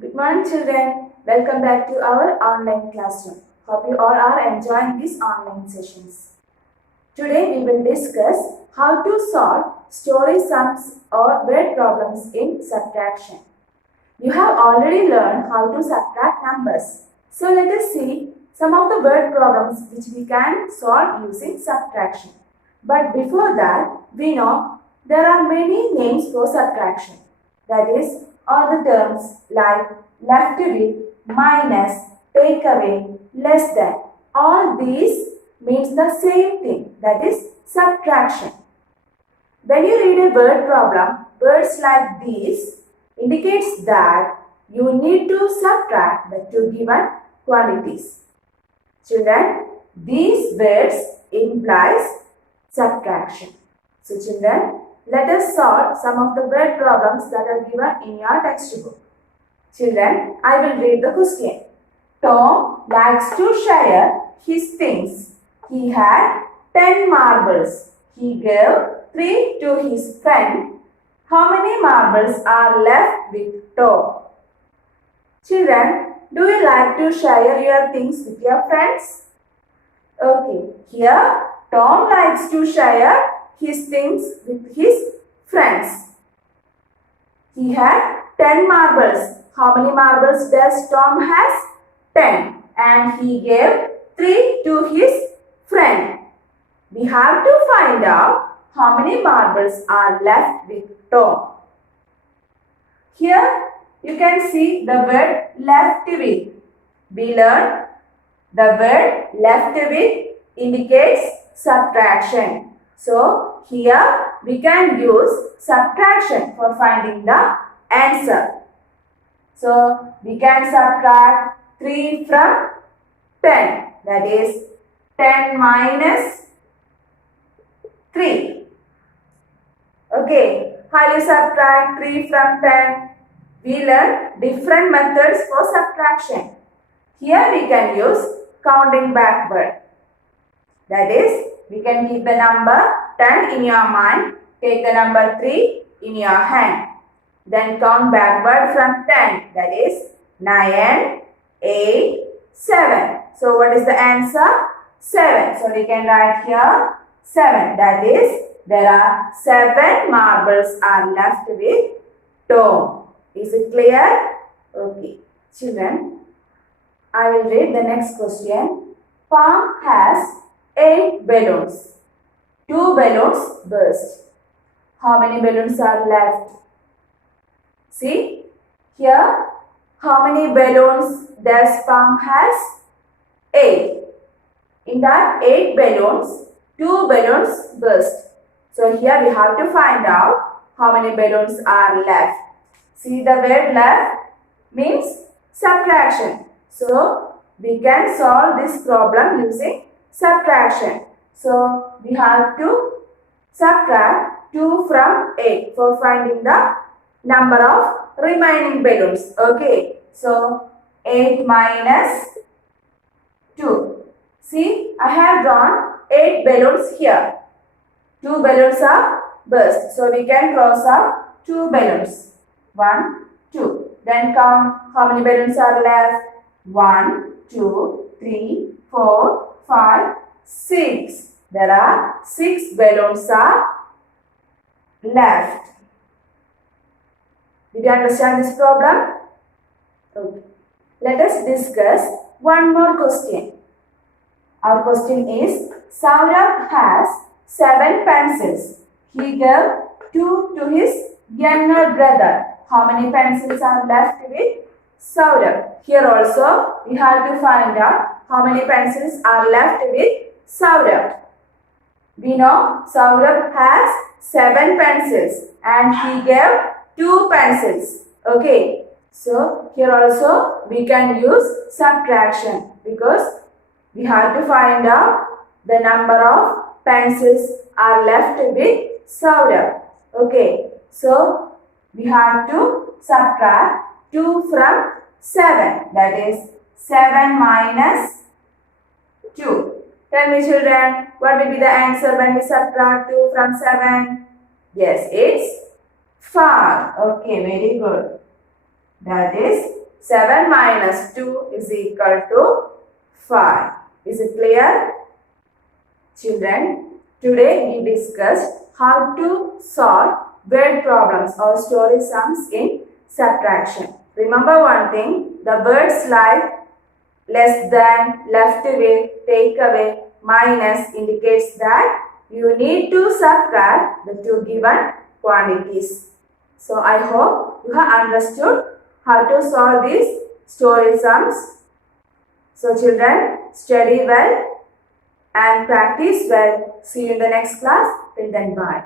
Good morning, children. Welcome back to our online classroom. Hope you all are enjoying these online sessions. Today we will discuss how to solve story sums or word problems in subtraction. You have already learned how to subtract numbers. So let us see some of the word problems which we can solve using subtraction. But before that, we know there are many names for subtraction. That is, all the terms like left with, minus, take away, less than. All these means the same thing, that is subtraction. When you read a word problem, words like these indicates that you need to subtract the two given quantities. Children, these words implies subtraction. So children, let us solve some of the word problems that are given in your textbook. Children, I will read the question. Tom likes to share his things. He had 10 marbles. He gave 3 to his friend. How many marbles are left with Tom? Children, do you like to share your things with your friends? Okay, here Tom likes to share his things with his friends. He had 10 marbles. How many marbles does Tom has? 10. And he gave 3 to his friend. We have to find out how many marbles are left with Tom. Here you can see the word left with. We learned the word left with indicates subtraction. So here we can use subtraction for finding the answer. So we can subtract 3 from 10. That is 10 minus 3. Okay, how you subtract 3 from 10? We learn different methods for subtraction. Here we can use counting backward. That is, we can keep the number 10 in your mind, take the number 3 in your hand. Then count backward from 10. That is 9, 8, 7. So what is the answer? 7. So we can write here 7. That is, there are 7 marbles are left with Tom. Is it clear? Okay. Children, I will read the next question. Palm has 8 balloons. 2 balloons burst. How many balloons are left? See, here, how many balloons does Palm has? 8. In that 8 balloons, 2 balloons burst. So here we have to find out how many balloons are left. See, the word left means subtraction. So we can solve this problem using subtraction. So we have to subtract 2 from 8 for finding the number of remaining balloons. Okay, so 8 minus 2. See, I have drawn 8 balloons here. 2 balloons are burst. So we can cross out 2 balloons. 1, 2. Then count how many balloons are left. 1, 2, 3, 4, 5, 6. There are 6 balloons are left. Did you understand this problem? Okay. Let us discuss one more question. Our question is, Saurabh has 7 pencils. He gave 2 to his younger brother. How many pencils are left with Saurabh? Here also, we have to find out how many pencils are left with Saurabh. We know Saurabh has 7 pencils and he gave 2 pencils. Okay. So, here also we can use subtraction because we have to find out the number of pencils are left with Saurabh. Okay. So, we have to subtract 2 from 7. That is 7 minus 2. Tell me children, what will be the answer when we subtract 2 from 7? Yes, it's 5. Okay, very good. That is 7 minus 2 is equal to 5. Is it clear? Children, today we discussed how to solve word problems or story sums in subtraction. Remember one thing, the words like less than, left away, take away, minus indicates that you need to subtract the two given quantities. So I hope you have understood how to solve these story sums. So children, study well and practice well. See you in the next class. Till then, bye.